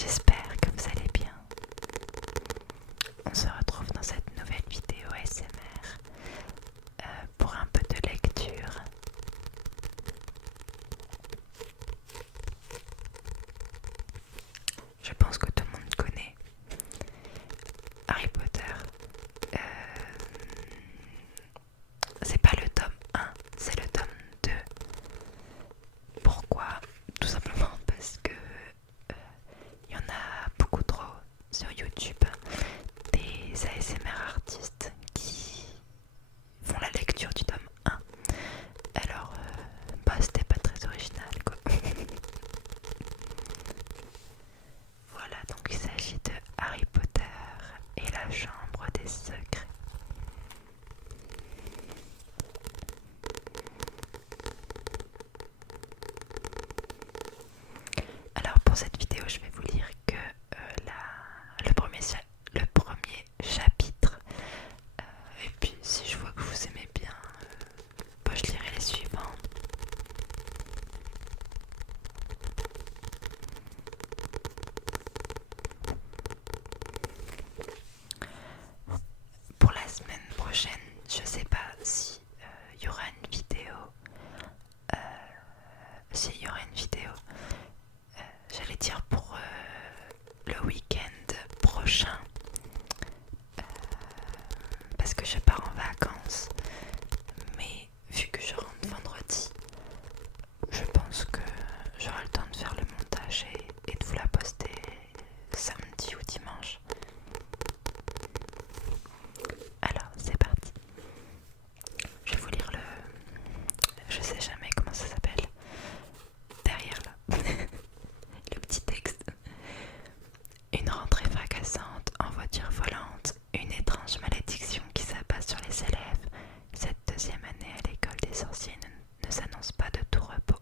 J'espère que vous allez bien. On se retrouve dans cette nouvelle vidéo ASMR pour un peu de lecture. Je pense que tout le monde connaît Harry Potter. Euh, c'est pas le tome 1, c'est le tome 2. Pourquoi? Tout simplement parce que il y en a beaucoup trop sur YouTube, des ASMR artistes qui font la lecture du tome 1. Alors, c'était pas très original quoi. Voilà, donc il s'agit de Harry Potter et la Chambre des Secrets. Alors pour cette vidéo, je vais vous lire que le premier chapitre. Et puis si je vois que vous aimez bien, je lirai les suivants. Pour la semaine prochaine, je sais pas si y aura une vidéo. S'il y aura une vidéo, j'allais dire pour le week-end prochain, parce que je pars en vacances. Mais vu que je rentre vendredi, je pense que j'aurai le temps de faire le montage et de vous la poster samedi ou dimanche. Alors c'est parti. Je vais vous lire je sais jamais comment ça s'appelle. Derrière là. Le petit texte. Une rentrée fracassante en voiture volante, une étrange malédiction qui s'abat sur les élèves. Cette deuxième année à l'école des sorciers ne s'annonce pas de tout repos.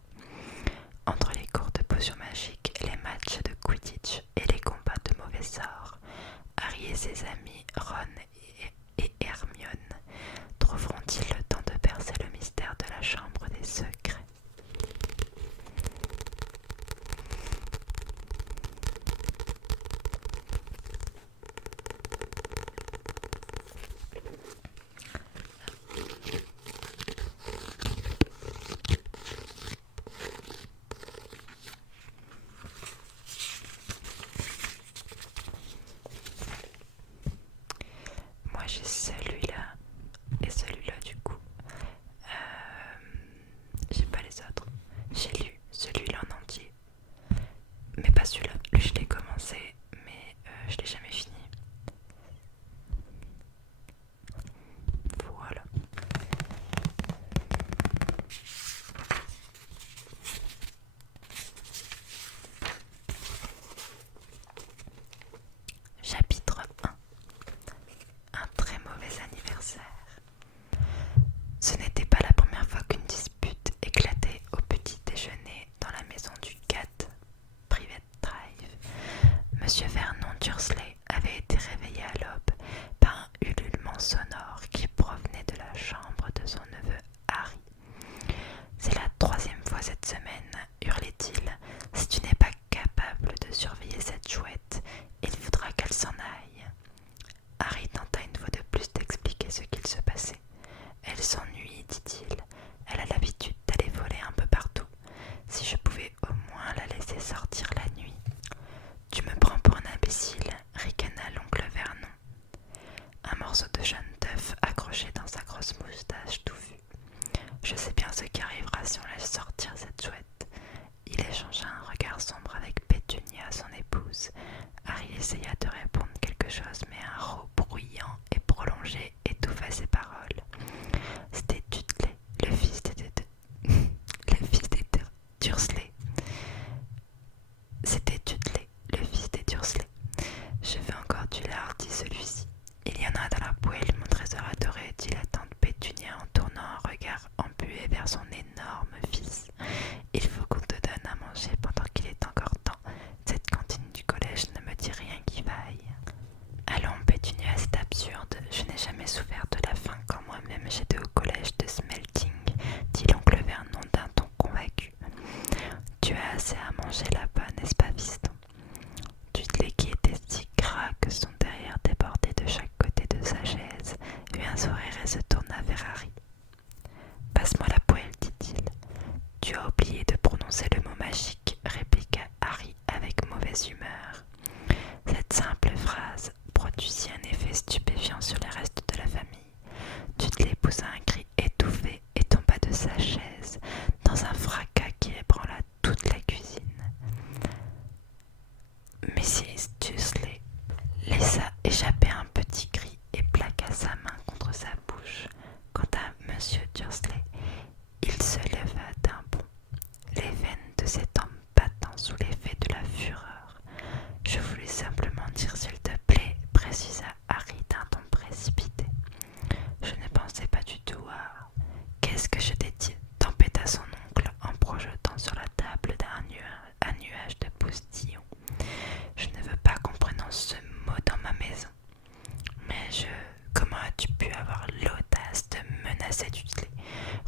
Entre les cours de potions magiques, les matchs de Quidditch et les combats de mauvais sorts, Harry et ses amis Ron et Hermione trouveront-ils le temps de percer le mystère de la Chambre des Secrets? Moi j'ai celui-là et celui-là du coup. J'ai pas les autres. J'ai lu celui-là en entier. Mais pas celui-là. Lui je l'ai commencé mais je l'ai jamais fini. Voilà. Chapitre 1. Un très mauvais anniversaire. Ce n'était pas la première fois qu'une dispute éclatait au petit déjeuner dans la maison du Cat Private Drive. Monsieur Vernon Dursley avait été réveillé à l'aube par un ululement sonore qui provenait de la chambre de son neveu Harry. C'est la troisième fois cette semaine, hurlait-il. Si tu n'es pas capable de surveiller cette chouette, il faudra qu'elle s'en aille. Harry tenta une fois de plus d'expliquer ce qu'il se passait. Elle s'ennuie, dit-il. Elle a l'habitude d'aller voler un peu partout. Si je pouvais au moins la laisser sortir la nuit. Tu me prends pour un imbécile, ricana l'oncle Vernon. Un morceau de jaune d'œuf accroché dans sa grosse moustache touffue. Je sais bien ce qui arrivera si on laisse sortir cette chouette. Il échangea un regard sombre avec Pétunia, son épouse. Harry essaya de répondre quelque chose, mais un rot bruyant et prolongé étouffa ses paroles. C'était Dudley, le fils des Dursley. C'était Dudley, le fils des Dursley. Je veux encore du lard, dit celui-ci. Il y en a dans la poêle, mon trésor adoré, dit la tante Pétunia en tournant un regard embué vers son énorme fils. Il faut qu'on te donne à manger pendant qu'il est encore temps. Cette cantine du collège ne me dit rien qui vaille. Allons, Pétunia, c'est absurde. Je n'ai jamais souffert de la faim quand moi-même j'étais au collège de Smelting, dit l'oncle Vernon d'un ton convaincu. Tu as assez à manger là-bas, n'est-ce pas, fiston?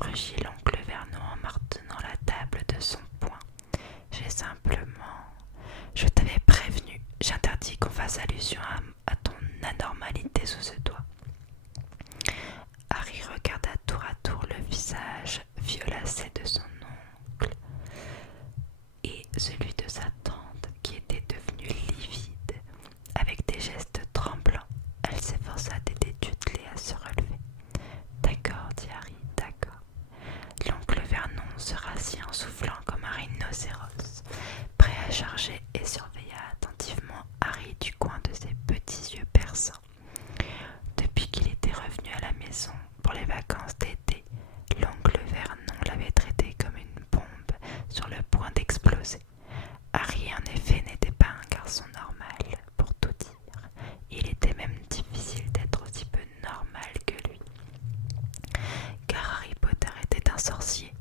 rugit l'oncle Vernon en martellant la table de son poing. J'ai simplement... Je t'avais prévenu, j'interdis qu'on fasse allusion à ton anormalité sous ce toit. Harry regarda tour à tour le visage violacé de son oncle et celui de sa tante qui était devenu livide. Avec des gestes tremblants, elle s'efforça d'aider Dudley à se relever. D'accord, dit Harry, d'accord. L'oncle Vernon se rassit en soufflant comme un rhinocéros, prêt à charger, et surveilla attentivement Harry du coin de ses petits yeux perçants. Depuis qu'il était revenu à la maison pour les vacances d'été, l'oncle Vernon l'avait traité comme une bombe sur le point d'exploser. Harry, en effet, n'était pas un garçon normal, pour tout dire. Il était même difficile d'être aussi peu normal que lui. Car Harry Potter était un sorcier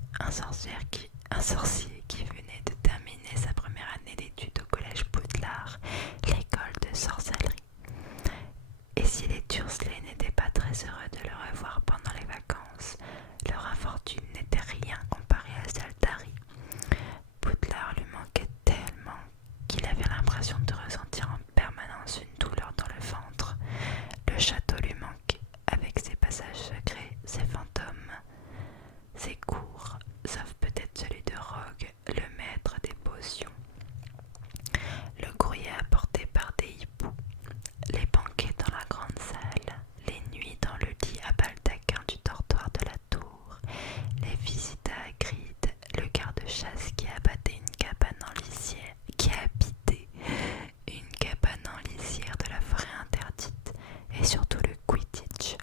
qui venait de terminer sa première année d'études au collège Poudlard, l'école de sorcellerie. Et si les Dursley n'étaient pas très heureux de le revoir pendant les vacances, leur infortune n'était rien comparé à celle d'Harry. Poudlard lui manquait tellement qu'il avait l'impression de ressentir en permanence une douleur dans le ventre. Le château lui manquait, avec ses passages secrets, ses fantômes, ses cours, sauf peut-être celui de Rogue, le maître des potions. Le courrier apporté par des hiboux, les banquets dans la grande salle, les nuits dans le lit à baldaquin du dortoir de la tour, les visites à Hagrid, le garde-chasse qui habitait une cabane en lisière de la forêt interdite, et surtout le Quidditch,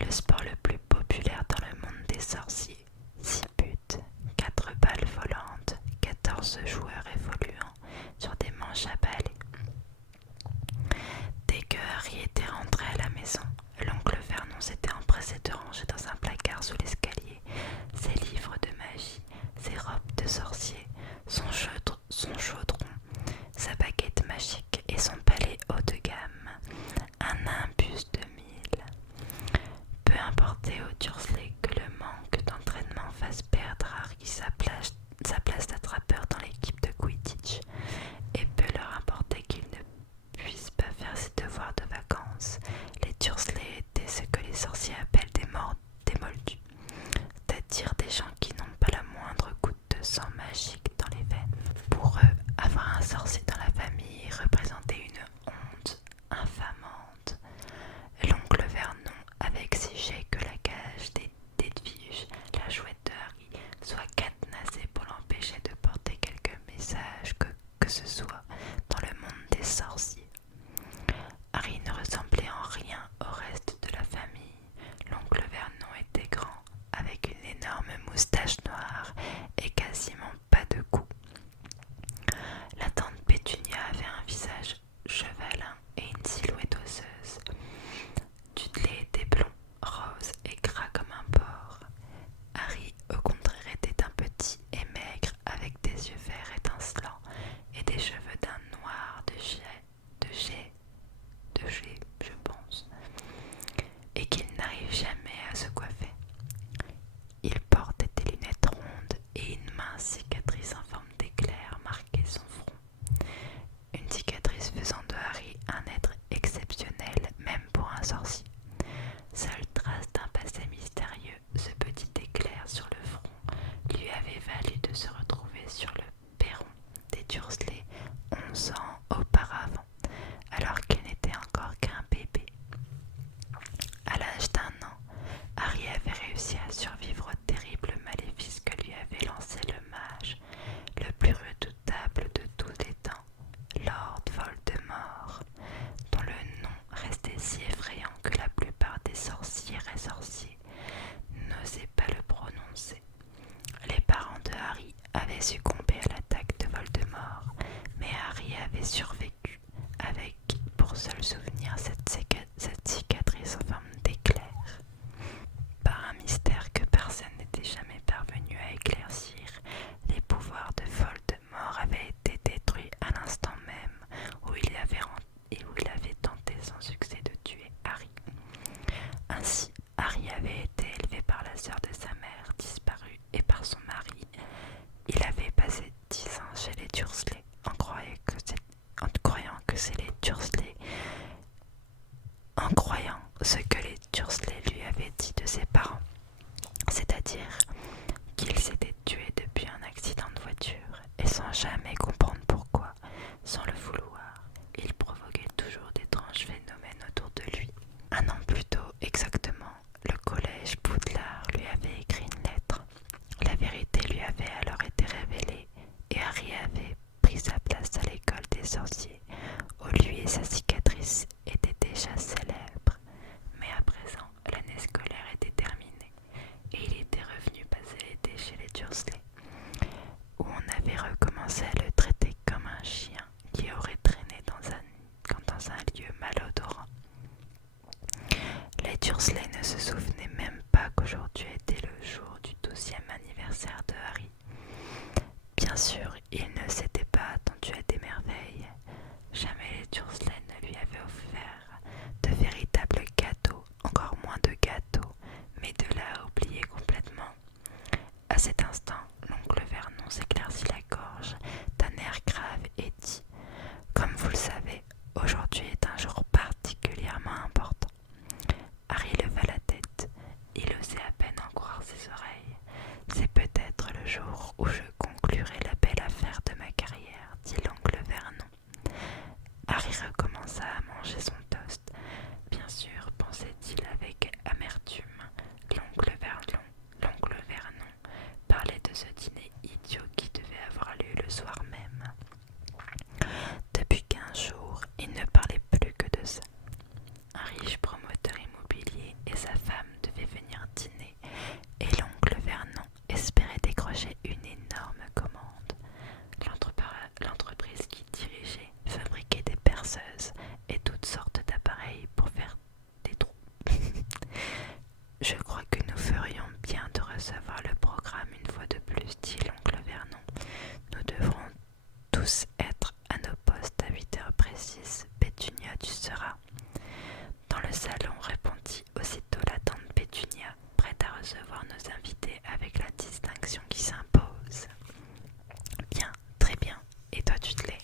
le sport le plus populaire dans le monde des sorciers. 6 buts, 4 balles volantes, 14 joueurs évoluant sur des manches à balai. Dès que Harry était rentré à la maison, l'oncle Vernon s'était empressé de ranger dans un placard sous l'escalier ses livres de magie, ses robes de sorcier, son chaudron, sa baguette magique et son palais haut de gamme, un imbus de 1000. Peu importait aux Dursley que le manque d'entraînement fasse perdre à Harry sa place d'attrapeur dans l'équipe de Quidditch, et peu leur importait qu'il ne puisse pas faire ses devoirs de vacances. Les Dursley étaient ce que les sorciers appellent des moldus, c'est-à-dire des gens qui n'ont pas la moindre goutte de sang magique dans les veines. Pour eux, avoir un sorcier dans la famille représentait une honte infamante. L'oncle Vernon, avait exigé que la cage d'Edwige, la chouette de Harry, soit cadenassée pour l'empêcher de porter quelque message que ce soit dans le monde des sorciers. Harry ne ressemblait en rien au reste de la famille. L'oncle Vernon était grand, avec une énorme moustache noire et quasiment pas de cou. La tante Pétunia avait un visage chevalin et une silhouette osseuse. Dudley était blond, rose et gras comme un porc. Harry, au contraire, était un petit et maigre, avec des yeux verts étincelants et des cheveux d'un noir de jet, je pense, et qu'il n'arrive jamais à se coiffer. Il portait des lunettes rondes et une mince cicatrice en forme d'éclair marquait son front. Une cicatrice faisant de Harry un être exceptionnel, même pour un sorcier. Seule trace d'un passé mystérieux, ce petit éclair sur le front lui avait valu de se retrouver sur le perron des Dursley 11 ans auparavant, alors qu'il n'était encore qu'un bébé. À l'âge d'1 an, Harry avait réussi à survivre au terrible maléfice que lui avait lancé le mage, le plus redoutable de tous les temps, Lord Voldemort, dont le nom restait si effrayant que la plupart des sorcières et sorciers n'osaient pas le prononcer. Les parents de Harry avaient succombé à l'attaque de Voldemort, mais Harry avait survécu, avec pour seul souvenir cette cicatrice en forme d'éclair. Par un mystère que personne n'était jamais parvenu à éclaircir, les pouvoirs de Voldemort avaient été détruits à l'instant même où il avait tenté sans succès de tuer Harry. Ainsi, Harry avait été élevé par la sœur de sa mère, commençait à le traiter comme un chien qui aurait traîné dans un lieu malodorant. Les Dursley ne se souvenaient même pas qu'aujourd'hui était le jour du 12e anniversaire de Harry. Bien sûr, ils ne s'étaient pas attendus à des merveilles. Jamais les Dursley ne lui avaient offert de véritables cadeaux, encore moins de gâteaux, mais de là à oublier complètement. À cet instant, l'oncle Vernon s'éclaircit la gorge d'un air grave et dit « Comme vous le savez, aujourd'hui est un jour particulièrement important. » Harry leva la tête. Il osait à peine en croire ses oreilles. « C'est peut-être le jour où je conclurai la belle affaire de ma carrière, » dit l'oncle Vernon. Harry recommença à manger son toast. Bien sûr, pensait-il avec amertume, l'oncle Vernon parlait de ce dîner idiot qui devait avoir lieu le soir même. Depuis 15 jours, il ne parlait plus que de ça. Un riche promoteur immobilier et sa femme devaient venir dîner et l'oncle Vernon espérait décrocher une énorme commande. L'entreprise qu'il dirigeait fabriquait des perceuses et toutes sortes d'appareils pour faire des trous. Je crois que nous ferions bien de recevoir le programme une fois de plus, dit l'oncle Vernon. Nous devrons tous être à nos postes à 8 heures précises. Pétunia, tu seras. Dans le salon, répondit aussitôt la tante Pétunia, prête à recevoir nos invités avec la distinction qui s'impose. Bien, très bien. Et toi, Dudley?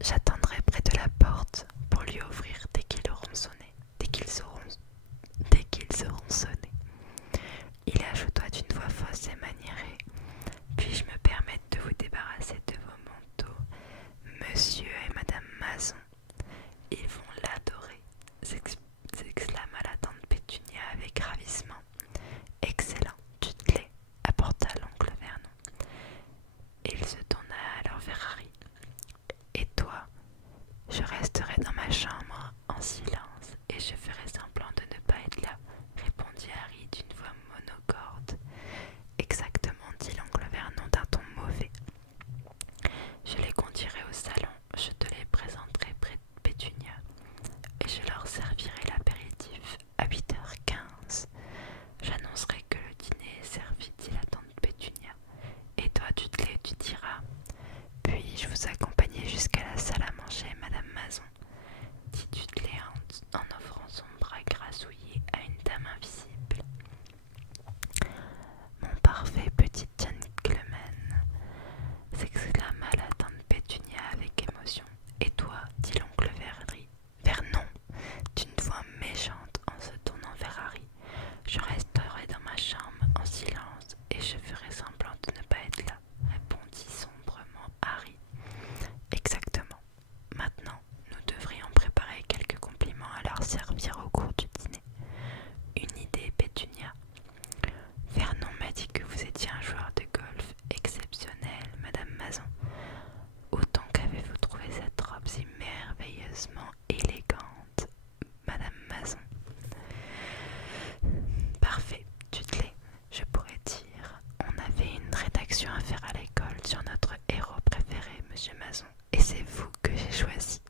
J'attendrai près de la porte pour lui ouvrir dès qu'ils auront sonné. Il ajouta d'une voix fausse et maniérée. Puis-je me permettre de vous débarrasser de vos manteaux, monsieur et madame Mason? Ils vont l'adorer, s'exclama la tante Pétunia avec ravissement. Excellent, Dudley, apporta l'oncle Vernon. Et il se tourna alors vers Harry. Et toi? Je resterai dans ma chambre en silence et je ferai semblant de ne pas être là, répondit Harry d'une voix monocorde. Exactement, dit l'oncle Vernon d'un ton mauvais. Je les conduirai au salon, je te les présenterai près de Pétunia et je leur servirai l'apéritif à 8h15. J'annoncerai que le dîner est servi, dit la tante Pétunia. Et toi, Dudley, tu diras. Puis-je vous accompagner jusqu'à la salle à manger, madame Mason, dit Dudley en offrant son bras grassouillé à une dame invisible. Mon parfait petit gentleman, s'exclama la tante Pétunia avec émotion. Et toi, dit l'oncle Vernon, d'une voix méchante en se tournant vers Harry. Je resterai dans ma chambre en silence et je ferai semblant de ne pas être là, répondit sombrement Harry. Exactement. Maintenant, nous devrions préparer quelques compliments à leur servir au cours du dîner. Une idée, Pétunia. Vernon m'a dit que vous étiez un joueur de golf exceptionnel, madame Mason. Autant qu'avez-vous trouvé cette robe si merveilleusement élégante, madame Mason? Parfait, Dudley. Je pourrais dire, on avait une rédaction à faire à l'école sur notre héros préféré, monsieur Mason, et c'est vous que j'ai choisi.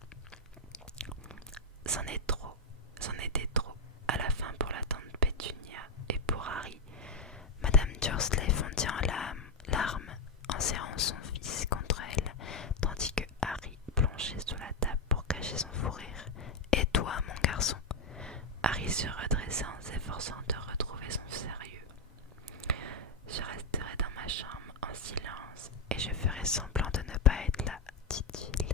C'en était trop, à la fin pour la tante Pétunia et pour Harry. Madame Dursley fondit en larmes en serrant son fils contre elle, tandis que Harry plongeait sous la table pour cacher son fou rire. « Et toi, mon garçon ?» Harry se redressa en s'efforçant de retrouver son sérieux. « Je resterai dans ma chambre en silence et je ferai semblant de ne pas être là, dit-il.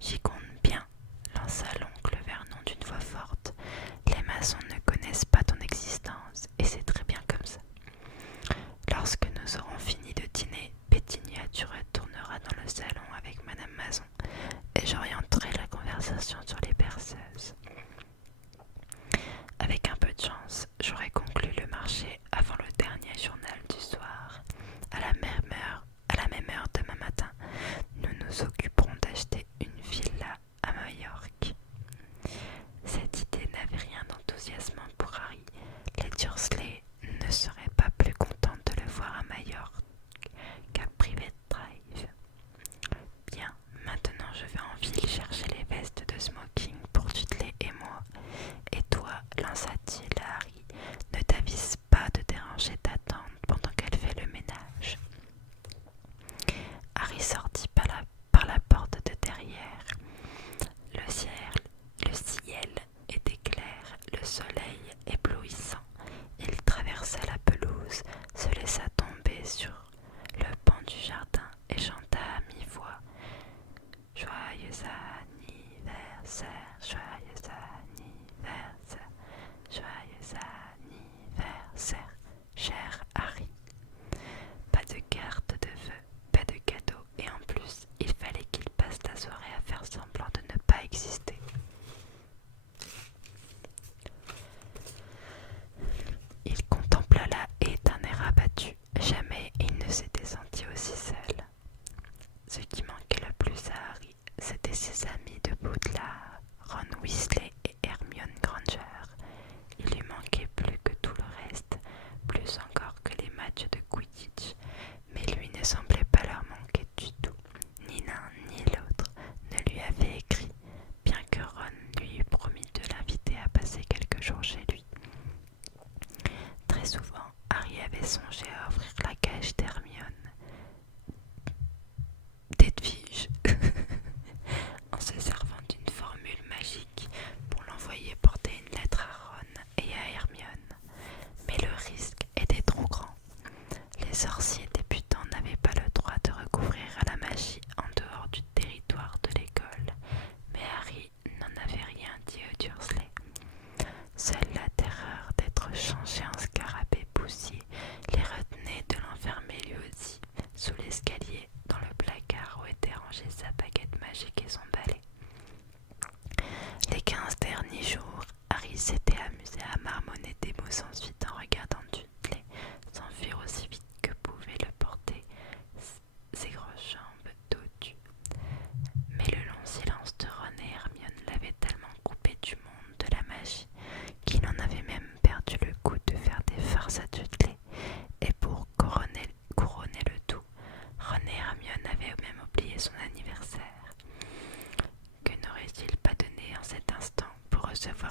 J'y compte bien, lança l'oncle Vernon d'une voix forte. Les Masons ne connaissent pas ton existence et c'est très bien comme ça. Lorsque nous aurons fini de dîner, Pétunia, tu retourneras dans le salon avec madame Mason et j'orienterai la conversation sur les perceuses. Avec un peu de chance,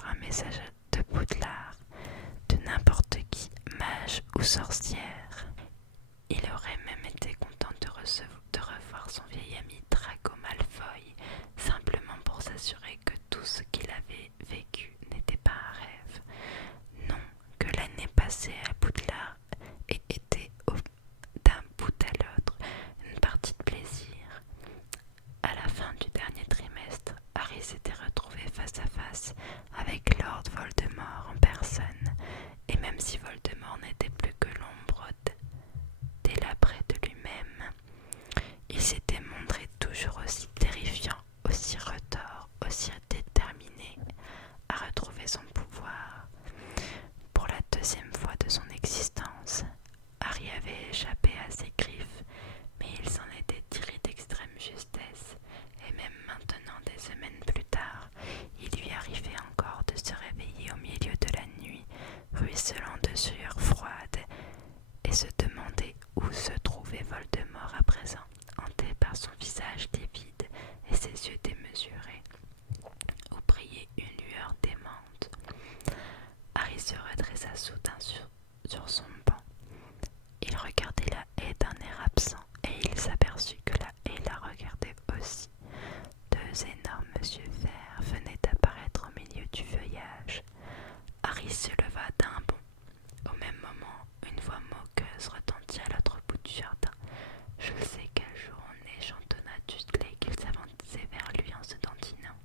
recevoir un message de Poudlard, de n'importe qui, mage ou sorcière. Il aurait même été content de revoir son vieil ami Draco Malfoy, simplement pour s'assurer que tout ce qu'il avait vécu n'était pas un rêve. Non, que l'année passée à Poudlard ait été d'un bout à l'autre une partie de plaisir. À la fin du dernier trimestre, Harry s'était retrouvé face à face avec Lord Voldemort en personne, et même si Voldemort n'était plus que l'ombre délabrée de lui-même, il s'était montré toujours aussi terrifiant, aussi retors, aussi déterminé à retrouver son pouvoir. Pour la deuxième fois de son existence, Harry avait échappé à ses griffes, mais il s'en était tiré d'extrême justesse, et même maintenant, des semaines plus tard, il lui arrivait encore de se réveiller au milieu de la nuit, ruisselant de sueur froide, et se demander où se trouvait Voldemort à présent, hanté par son visage livide et ses yeux démesurés, où brillait une lueur démente. Harry se redressa soudain sur son banc. Il regardait la haie d'un air absent, et il s'aperçut que la haie la regardait aussi. Deux énormes yeux verts venaient d'apparaître au milieu du feuillage. Harry se leva d'un bond. Au même moment, une voix moqueuse retentit à l'autre bout du jardin. « Je sais quel jour on est », chantonna Dudley, qu'il s'avançait vers lui en se dandinant.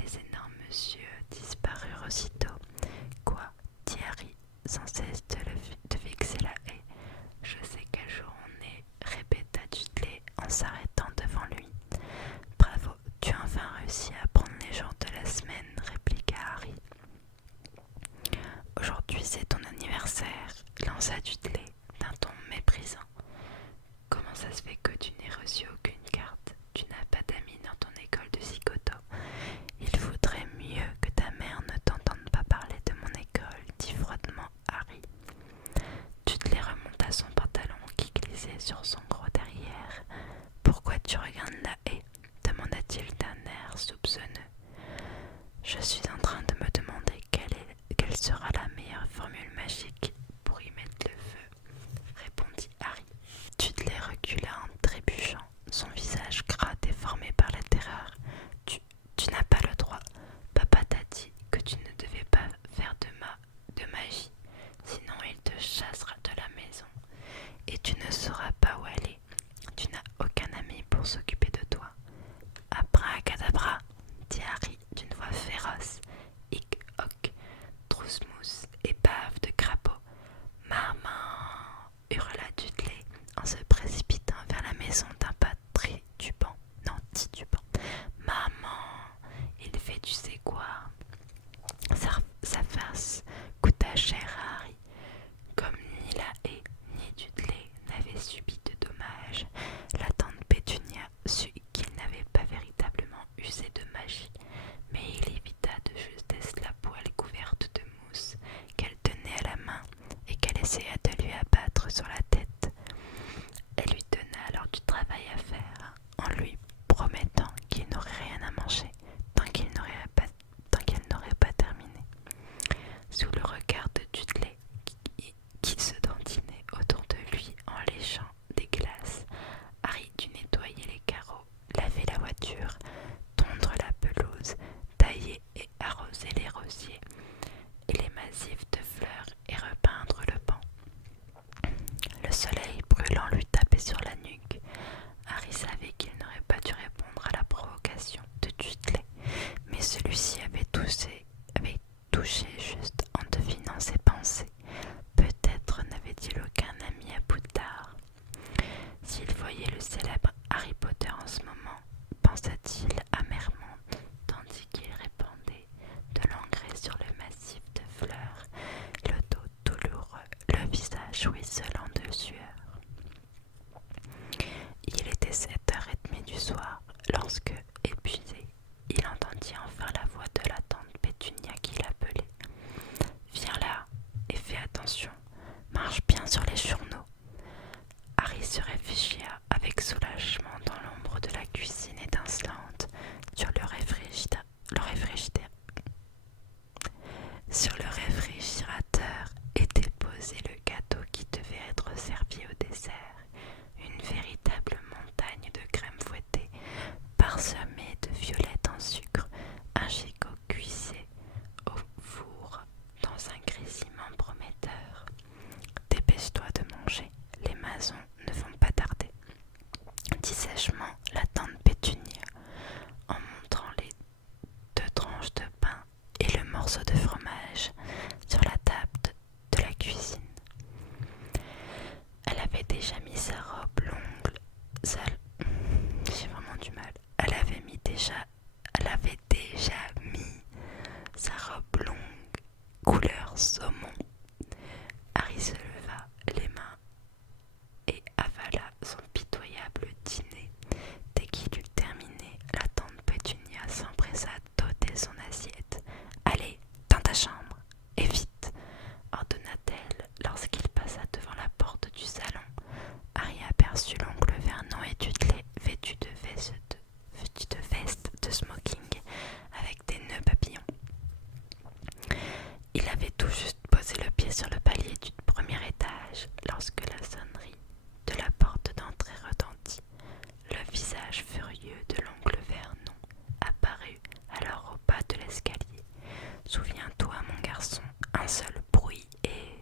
Les énormes yeux disparurent aussitôt. « Quoi ?» dit Harry, sans cesse de fixer la haie. « Je sais quel jour on est », répéta Dudley en s'arrêtant devant lui. « Bravo, tu as enfin réussi à prendre les jours de la semaine », répliqua Harry. « Aujourd'hui c'est ton anniversaire », lança Dudley d'un ton méprisant. « Comment ça se fait que tu n'aies reçu aucune carte? Tu n'as pas d'amis dans ton école de Zigoto. Il vaudrait mieux que ta mère ne t'entende pas parler de mon école, dit froidement Harry. Dudley remonta son pantalon qui glissait sur son gros derrière. « Pourquoi tu regardes la haie ?» demanda-t-il d'un air soupçonneux. « Je suis en train de me demander quelle sera la meilleure formule magique pour y mettre le feu, répondit Harry. Dudley recula en trébuchant, son visage gras déformé par la terreur. Tu n'as pas le droit. Papa t'a dit que tu ne devais pas faire de magie, sinon il te chassera de la maison. Et tu ne sauras pas où aller. Tu n'as aucun ami pour s'occuper de toi. Abracadabra, dit Harry d'une voix féroce. Hic, hoc, trousse-mousse, épave de crapaud. Maman, hurla Dudley en se précipitant vers la maison d'un pas titubant. Maman, il fait tu sais quoi. Sa face coûta cher à Harry. Comme ni la haie ni Dudley n'avaient subi de dommages, la tante Pétunia sut qu'il n'avait pas véritablement usé de magie, mais il évita de justesse la poêle couverte de mousse qu'elle tenait à la main et qu'elle essaya de lui abattre sur la tête. Elle lui donna alors du travail à faire, en lui promettant qu'il n'aurait rien à manger tant qu'elle n'aurait pas terminé. Sous le regard de Dudley, qui se dandinait autour de lui en léchant des glaces, Harry dut nettoyer les carreaux, laver la voiture, tondre la pelouse, tailler et arroser les rosiers et les massifs de fleurs et repeindre le banc. Le soleil brûlant lui tapait sur la nuque. Harry savait qu'il n'aurait pas dû répondre à la provocation de Dudley, mais celui-ci avait touché juste en devinant ses pensées. Peut-être n'avait-il aucun ami à Poudlard. S'il voyait le célèbre Harry Potter en ce moment, pensa-t-il amèrement, tandis qu'il répandait de l'engrais sur le massif de fleurs, le dos douloureux, le visage ruisselant de sueur. Il était 7h30 du soir, lorsque, épuisé, il entendit enfin la voix de la tante Pétunia qui l'appelait. Sur le réfrigérateur était posé le gâteau qui devait être servi au dessert, une véritable montagne de crème fouettée, parsemée de violettes en sucre, un gigot cuisé au four dans un grésillement prometteur. Dépêche-toi de manger, les masons ne vont pas tarder, dit sèchement la tante Pétunia en montrant les 2 tranches de pain et le morceau de fromage sur la table de la cuisine. Elle avait déjà mis sa robe longue, j'ai vraiment du mal. Elle avait déjà mis sa robe longue, couleur saumon. Harry se leva les mains et avala son pitoyable dîner. Dès qu'il eut terminé, la tante Pétunia s'empressa d'ôter son assiette. « Allez, dans ta chambre, et vite !» ordonna-t-elle lorsqu'il passa devant la porte du salon. Harry aperçut l'oncle Vernon étudelé, vêtu de veste de smoking avec des nœuds papillons. Il avait tout juste posé le pied sur le palier du premier étage lorsque la sonnerie de la porte d'entrée retentit. Le visage furieux de l'oncle Vernon apparut alors au bas de l'escalier. « Souviens-toi, mon garçon, un seul bruit et... »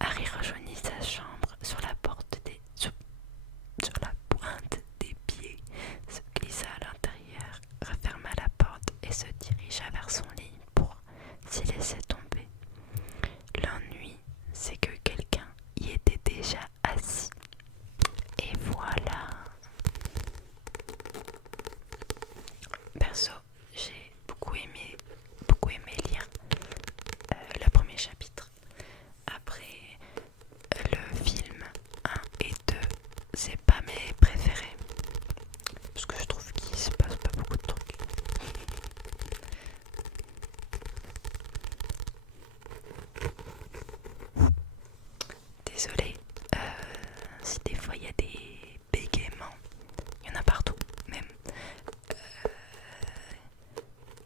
Harry rejoignit sa chambre sur la pointe des pieds, se glissa à l'intérieur, referma la porte et se dirigea vers son lit pour s'y laisser tomber. L'ennui, c'est que quelqu'un y était déjà assis. Et voilà. Perso, j'ai beaucoup aimé lire le premier chapitre. Après, le film 1 et 2, c'est pas mes préférés. Parce que je trouve qu'il se passe pas beaucoup de trucs. Désolée si des fois il y a des bégaiements. Il y en a partout, même.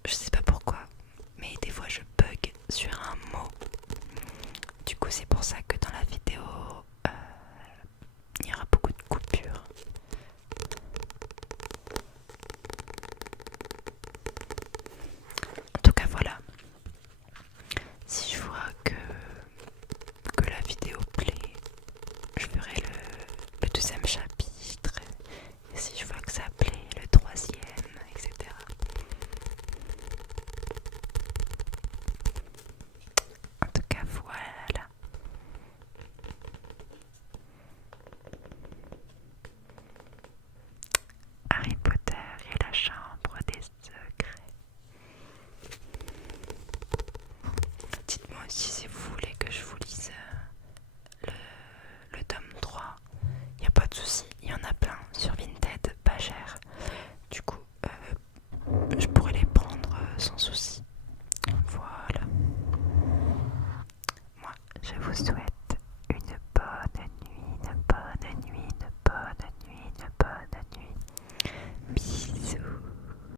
Je sais pas pourquoi, mais des fois je bug sur